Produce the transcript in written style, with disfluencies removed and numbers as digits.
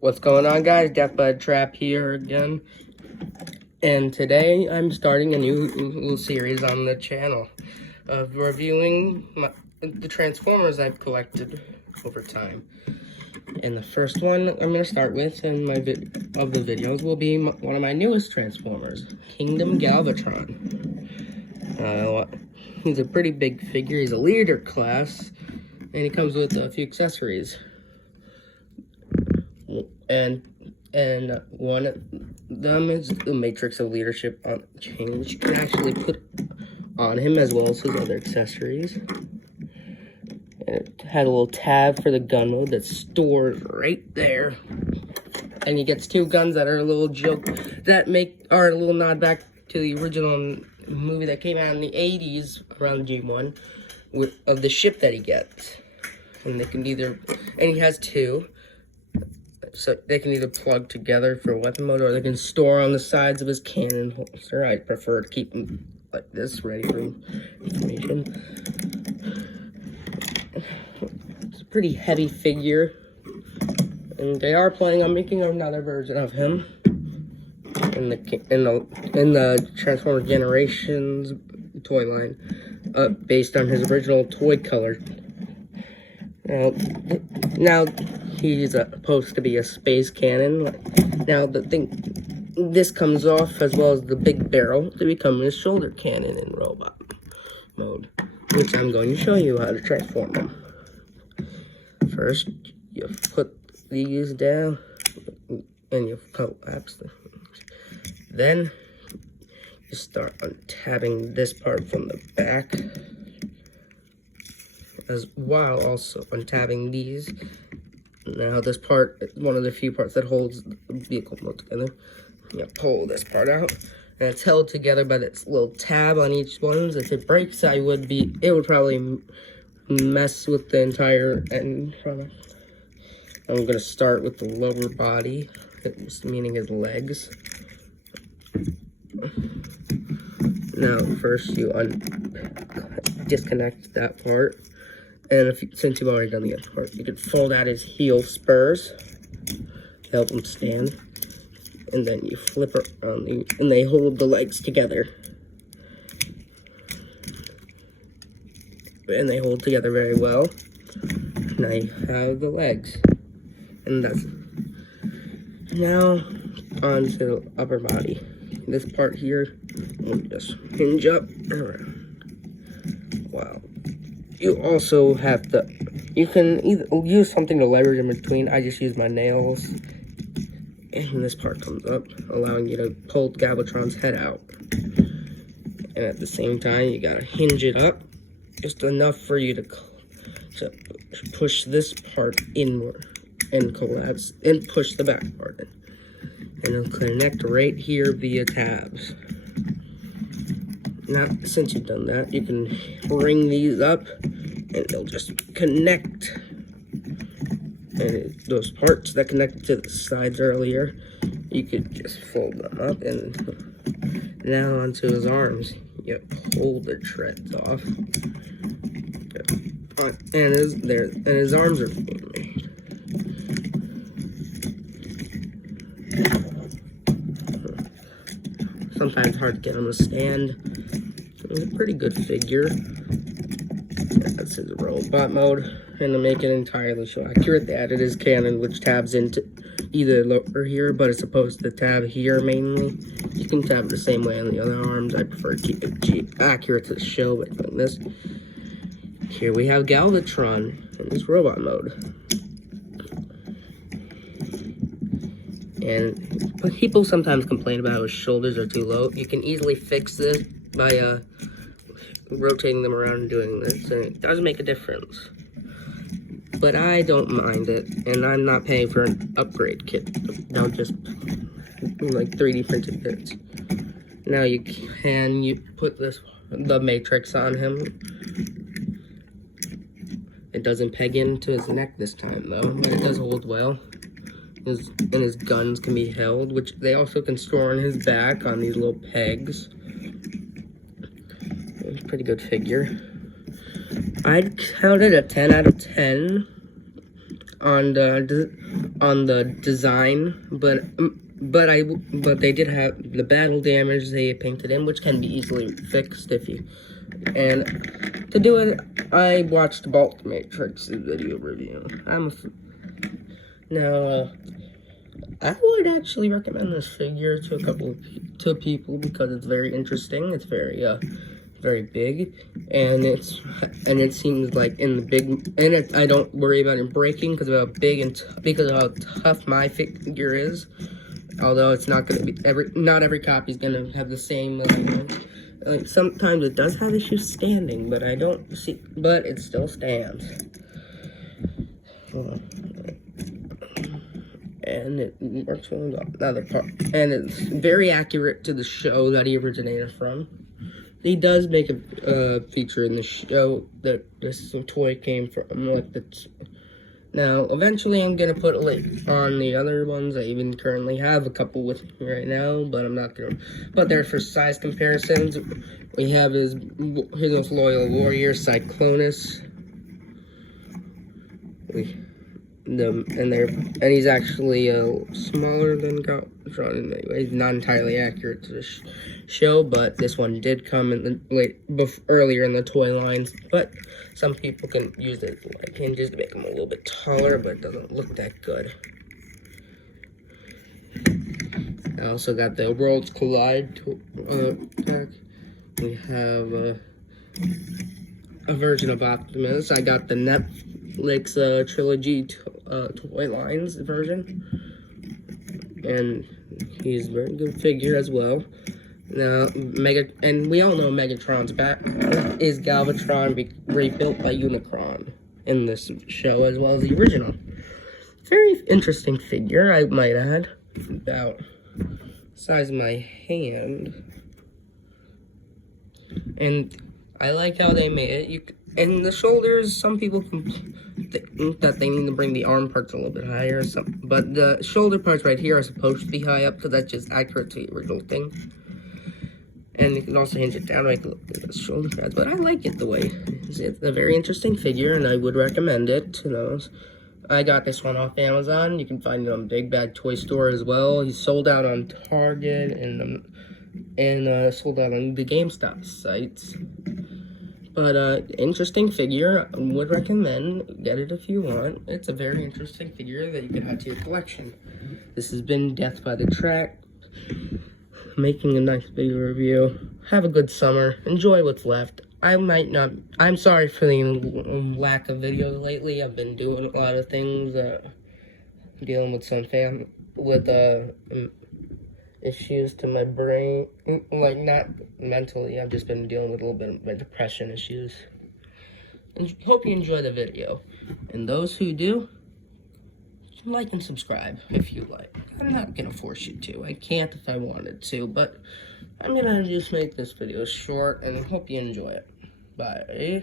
What's going on, guys? Deathbud Trap here again, and today I'm starting a new little series on the channel of reviewing the Transformers I've collected over time. And the first one I'm going to start with in my the videos will be one of my newest Transformers, Kingdom Galvatron. He's a pretty big figure. He's a leader class, and he comes with a few accessories. And one of them is the Matrix of Leadership on chain, which you can actually put on him as well as his other accessories. And it had a little tab for the gun mode that's stored right there. And he gets two guns that are a little joke that are a little nod back to the original movie that came out in the 80s around G1 of the ship that he gets. And they can and he has two. So they can either plug together for weapon mode, or they can store on the sides of his cannon holster. I prefer to keep them like this, ready for information. It's a pretty heavy figure, and they are planning on making another version of him in the Transformers Generations toy line, based on his original toy color. Now he's supposed to be a space cannon. Now this comes off as well as the big barrel to become his shoulder cannon in robot mode, which I'm going to show you how to transform them. First, you put these down and you collapse them. Then you start untabbing this part from the back, as while also untabbing these. Now this part is one of the few parts that holds the vehicle mode together. You pull this part out, and it's held together by this little tab on each one. If it breaks, it would probably mess with the entire end product. I'm gonna start with the lower body, meaning his legs. Now first you disconnect that part. And since you've already done the other part, you can fold out his heel spurs to help him stand. And then you flip around, and they hold the legs together. And they hold together very well. Now you have the legs. And that's it. Now, onto the upper body. This part here will just hinge up and around. Wow. You also have you can either use something to leverage in between. I just use my nails. And this part comes up, allowing you to pull Galvatron's head out. And at the same time, you gotta hinge it up, just enough for you to push this part inward and collapse, and push the back part in. And it'll connect right here via tabs. Now, since you've done that, you can bring these up, and they'll just connect. And those parts that connected to the sides earlier, you could just fold them up. And now onto his arms, you pull the treads off, and his arms are being made. Sometimes it's hard to get him to stand. He's a pretty good figure. That's his robot mode. And to make it entirely so accurate, they added his cannon, which tabs into either lower here, but it's supposed to tab here mainly. You can tab the same way on the other arms. I prefer to keep it accurate to the show by doing this. Here we have Galvatron in his robot mode. And people sometimes complain about how his shoulders are too low. You can easily fix this by rotating them around and doing this, and it does make a difference. But I don't mind it, and I'm not paying for an upgrade kit. I'll just like 3D printed bits. Now you put the Matrix on him. It doesn't peg into his neck this time though, but it does hold well. His guns can be held, which they also can store on his back on these little pegs. It's a pretty good figure. I'd count it a 10 out of 10 on the design, but they did have the battle damage they painted in, which can be easily fixed if you. And to do it, I watched Bolt Matrix's video review. Now I would actually recommend this figure to people because it's very interesting. It's very big, and it seems like in the big, and I don't worry about it breaking because of how big and because of how tough my figure is. Although it's not going to be not every copy is going to have the same. Like sometimes it does have issues standing, but but it still stands. And it works with another part, and it's very accurate to the show that he originated from. He does make a feature in the show that this toy came from. Now, eventually, I'm gonna put a link on the other ones. I even currently have a couple with me right now, but I'm not gonna. But they're for size comparisons. We have his most loyal warrior, Cyclonus. And he's actually smaller than Galvatron. Anyway, he's not entirely accurate to the show, but this one did come in earlier in the toy lines. But some people can use it like hinges to make him a little bit taller, but it doesn't look that good. I also got the Worlds Collide pack. We have a version of Optimus. I got the Netflix trilogy toy lines version, and he's a very good figure as well. Now, and we all know Megatron's back is Galvatron rebuilt by Unicron in this show as well as the original. Very interesting figure, I might add. About the size of my hand, and I like how they made it. And the shoulders, some people think that they need to bring the arm parts a little bit higher, but the shoulder parts right here are supposed to be high up, so that's just accurate to the original thing. And you can also hinge it down like the shoulder pads, but I like it the way. It's a very interesting figure, and I would recommend it to those. I got this one off Amazon. You can find it on Big Bad Toy Store as well. He's sold out on Target and sold out on the GameStop sites. But interesting figure. I would recommend get it if you want. It's a very interesting figure that you can add to your collection. This has been Death by the Track, making a nice video review. Have a good summer. Enjoy what's left. I'm sorry for the lack of videos lately. I've been doing a lot of things, dealing with some issues to my brain, like not mentally. I've just been dealing with a little bit of my depression issues. And hope you enjoy the video. And those who do, like and subscribe if you like. I'm not gonna force you to. I can't if I wanted to, but I'm gonna just make this video short and hope you enjoy it. Bye.